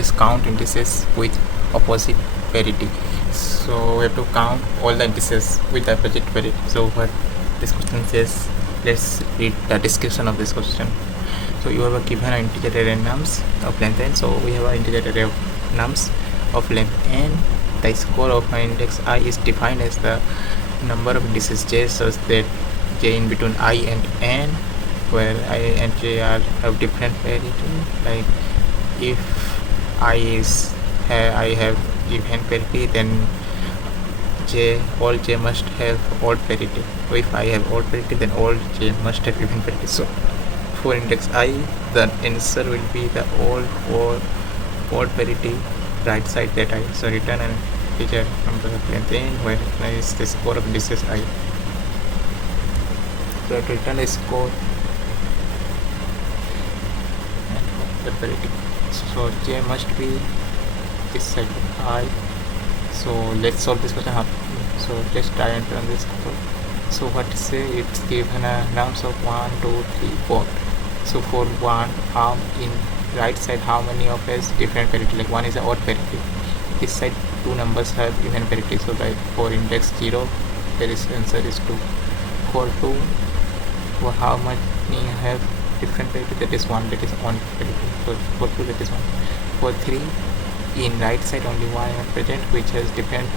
is count indices with opposite parity. So we have to count all the indices with the opposite parity. So what this question says, let's read the description of this question. So you have a given an integer array nums of length n. So we have an integer array of nums of length n. The score of an index I is defined as the number of indices j such that j in between I and n, where I and j are have different parity. Like if I have even parity, then all j must have odd parity. So if I have odd parity, then all j must have even parity. So for index I, the answer will be the all or odd parity right side that I so return an integer number of length n, where is the score of indices I. So it return a score and the parity. So j must be this side of I. So let's solve this question. So let's try and run this code. So what to say, it's given a nums of 1, 2, 3, 4. So for one arm in right side, how many of has different parity? Like one is a odd parity. This side two numbers have even parity. So like for index 0, there is answer is 2. For 2, for how many have different parity? That is 1. That is on parity. So for 2, that is 1. For 3, in right side only one is present, which has different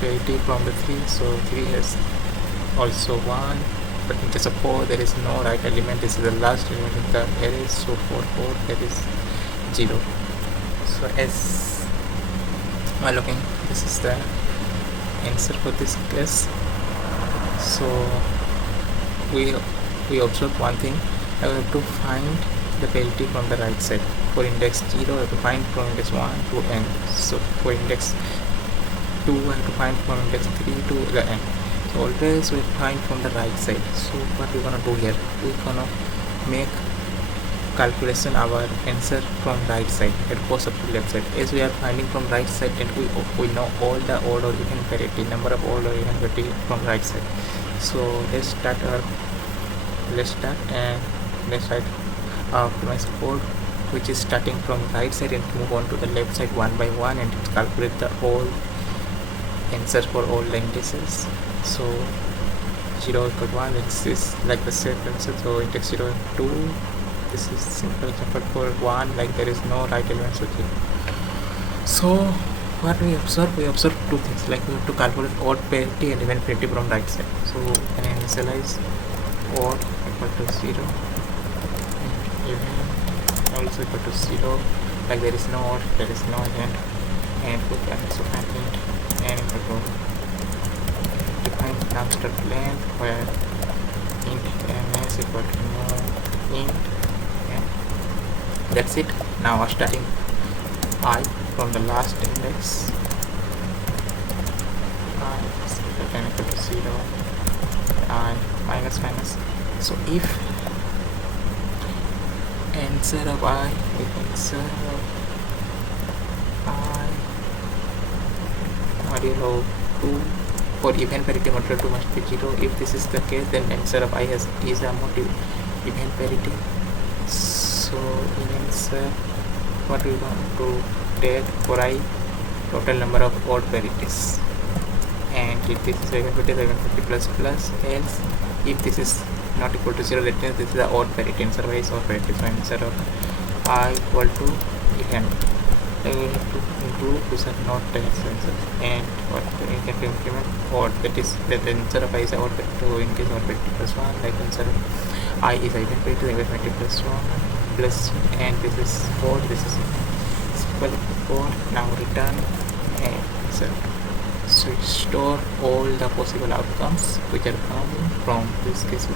parity from the 3. So 3 has also 1. But in case of 4, there is no right element. This is the last element in the array. So for 4, there is 0. So as we are looking, this is the answer for this case. So we observe one thing. I have to find the parity from the right side. For index 0, I have to find from index 1 to n. So for index 2, I have to find from index 3 to the n. Always we find from the right side. So what we're gonna do here, we're gonna make calculation our answer from right side as opposed to left side. As we are finding from right side, and we know all the odd or even parity, number of odd or even parity from right side. So let's start and let's write our optimized code, which is starting from right side and move on to the left side one by one, and calculate the whole answer for all the indices. So 0 equal 1, this is like the same answer. So index 0 and 2, this is simple example. For 1, like there is no right element. So what we observe two things, like we have to calculate odd parity and even parity from right side. So can initialize odd equal to 0 and even also equal to 0, like there is no odd, there is no event, and we can also find int n equal to define construct length, where int n is equal to no int n. That's it. Now starting I from the last index, I is equal to 0, I minus. So if answer of I, modulo 2, for even parity modulo 2 must be 0. If this is the case, then answer of I is a modulo even parity. So in answer, what we want to take for I, total number of odd parities, and if this is even parity plus plus, else if this is not equal to 0, that means this is the odd parity. Answer is odd parity. So answer of I equal to even. We have to include these are not the answer, and what we can implement odd, that is the answer of I is odd parity. So in case odd parity plus 1, like answer of I is even parity plus 1 plus, and this is 4, this is equal to 4. Now return answer. So store all the possible outcomes which are coming from this case.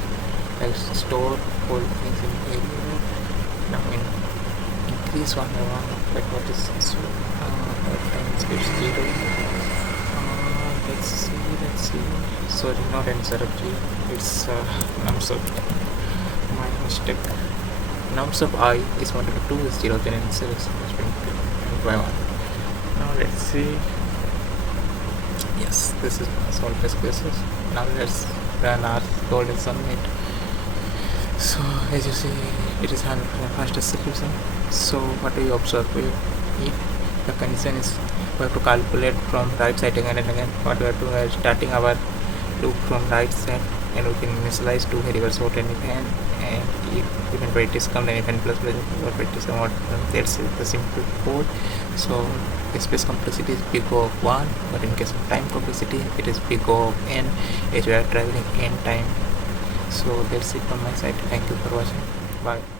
Like store all things in area. Now increase one by one. Like what is this? Times it's 0. Let's see. Sorry, not answer of 0. It's nums of, my mistake. Nums of I is 1 to 2 is 0. Then answer is by 1. Now let's see. Yes, this is solved test cases. Now let's run our code and submit. So as you see, it is 100% faster solution. So what we observe, if the condition is we have to calculate from right side again and again. What we have to do is starting our loop from right side, and we can initialize two variables out and event, and if event varieties come, then event plus varieties come out. That's the simple code. So the space complexity is big O of 1, but in case of time complexity it is big O of n, as we are traveling n time. So that's it from my side. Thank you for watching. Bye.